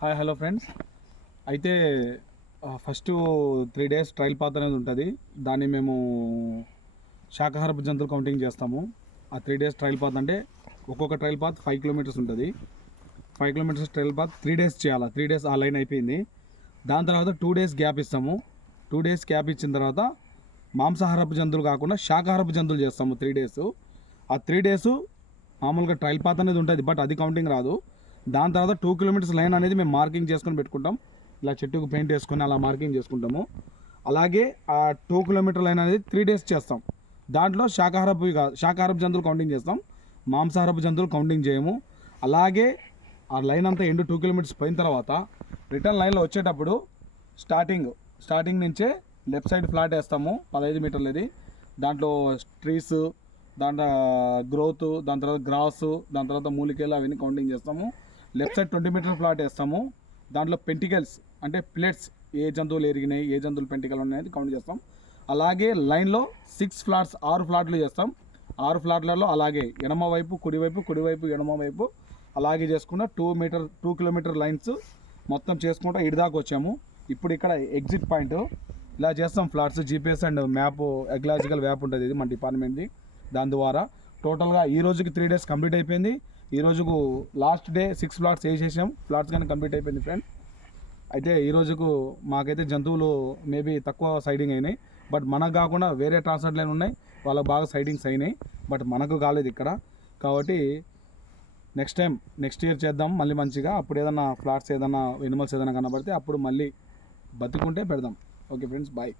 Hi hello friends. అయితే first 3 days trial path అనేది ఉంటుంది. దాన్ని మేము శాకాహారపు జంతువులు కౌంటింగ్ చేస్తాము. ఆ 3 days ట్రయల్ పాత్ అంటే ఒక్కొక్క ట్రయల్ పాత్ 5 kilometers ఉంటుంది. 5 kilometers ట్రయల్ పాత్ 3 days చేయాలి. 3 days ఆ లైన్ అయిపోయింది. దాని తర్వాత 2 days గ్యాప్ ఇస్తాము. 2 days గ్యాప్ ఇచ్చిన తర్వాత మాంసాహారపు జంతువులు కాకుండా శాకాహారపు జంతువులు చేస్తాము 3 days. ఆ 3 days మామూలుగా ట్రయల్ పాత్ అనేది ఉంటుంది, బట్ అది కౌంటింగ్ రాదు. దాని తర్వాత 2 kilometers లైన్ అనేది మేము మార్కింగ్ చేసుకొని పెట్టుకుంటాం. ఇలా చెట్టుకు పెయింట్ వేసుకొని అలా మార్కింగ్ చేసుకుంటాము. అలాగే ఆ 2 kilometer లైన్ అనేది 3 days చేస్తాం. దాంట్లో శాకాహారపు జంతువులు కౌంటింగ్ చేస్తాం, మాంసాహారపు జంతువులు కౌంటింగ్ చేయము. అలాగే ఆ లైన్ అంతా ఎండు 2 kilometers పోయిన తర్వాత రిటర్న్ లైన్లో వచ్చేటప్పుడు స్టార్టింగ్ నుంచే లెఫ్ట్ సైడ్ ఫ్లాట్ వేస్తాము 15 మీటర్లది. దాంట్లో ట్రీస్, దాంట్లో గ్రోత్, దాని తర్వాత గ్రాస్, దాని తర్వాత మూలికేలు అవన్నీ కౌంటింగ్ చేస్తాము. లెఫ్ట్ సైడ్ 20 meter ఫ్లాట్ వేస్తాము. దాంట్లో పెంటికల్స్ అంటే ప్లేట్స్, ఏ జంతువులు ఎరిగినాయి, ఏ జంతువులు పెంటికల్ ఉన్నాయి కౌంట్ చేస్తాం. అలాగే లైన్లో 6 ఫ్లాట్స్ 6 ఫ్లాట్లు చేస్తాం. 6 ఫ్లాట్లలో అలాగే ఎడమ వైపు కుడివైపు ఎడమ వైపు అలాగే చేసుకుంటా 2 kilometer లైన్స్ మొత్తం చేసుకుంటా ఇడిదాకా వచ్చాము. ఇప్పుడు ఇక్కడ ఎగ్జిట్ పాయింట్ ఇలా చేస్తాం. Flats GPS and map, ecological map ఉంటుంది, ఇది మన డిపార్ట్మెంట్ది. దాని ద్వారా టోటల్గా ఈ రోజుకి 3 days కంప్లీట్ అయిపోయింది. ఈ రోజుకు లాస్ట్ డే 6 ఫ్లాట్స్ వేసేసాం. ఫ్లాట్స్ కానీ కంప్లీట్ అయిపోయింది ఫ్రెండ్. అయితే ఈ రోజుకు మాకైతే జంతువులు మేబీ తక్కువ సైడింగ్ అయినాయి, బట్ మనకు కాకుండా వేరే ట్రాన్స్పోర్ట్ లైన్ ఉన్నాయి, వాళ్ళకి బాగా సైడింగ్స్ అయినాయి, బట్ మనకు కాలేదు ఇక్కడ. కాబట్టి నెక్స్ట్ ఇయర్ చేద్దాం మళ్ళీ మంచిగా. అప్పుడు ఏదన్నా ఫ్లాట్స్, ఏదన్నా ఎనిమల్స్ ఏదైనా కనబడితే అప్పుడు మళ్ళీ బతికుంటే పెడదాం. Okay friends, bye.